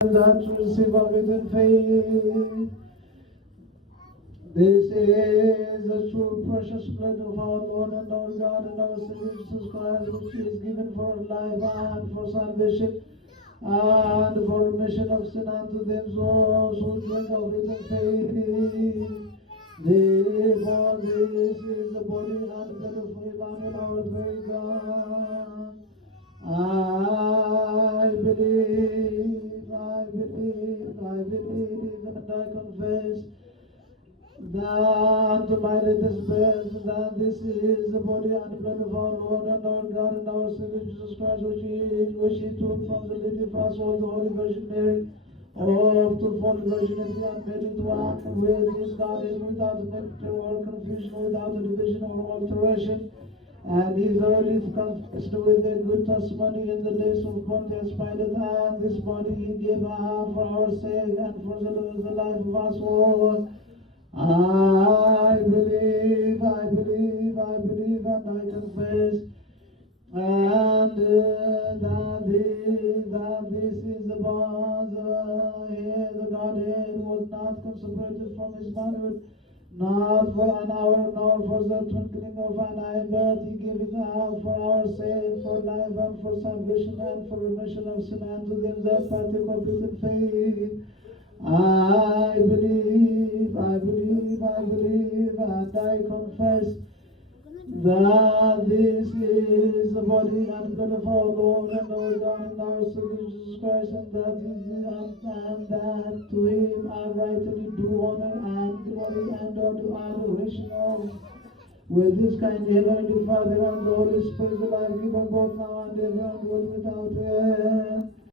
that receive of it in faith. This is the true precious blood of our Lord and our God and our Savior Jesus Christ, which is given for life and for salvation and for remission of sin unto them who drink of it in faith. Therefore, this is the body and blood of Emmanuel, our very God. I believe, and I confess that my latest breath, that this is the body and blood of our Lord and our God and our Savior Jesus Christ, which he took from the Lady First of the Holy Virgin Mary, of the full virginity and made it one with his God, without mixture or confusion, without division or alteration. And he thoroughly confessed with a good testimony in the days of Pontius Pilate, and this body he gave up for our sake and for the life of us all. I believe, and I confess, and that this is the Godhead was not separated from his manhood, not for an hour, nor for the twinkling of an eye, but he gave it out for our sake, for life and for salvation and for remission of sin unto them that partake of it in faith. I believe, and I confess that this is the body and blood of our Lord and our God and our Savior Jesus Christ, and that to him I rightly do honor and glory and adoration of, with his kind heavenly Father and the Holy Spirit, the life given both now and ever and world without end.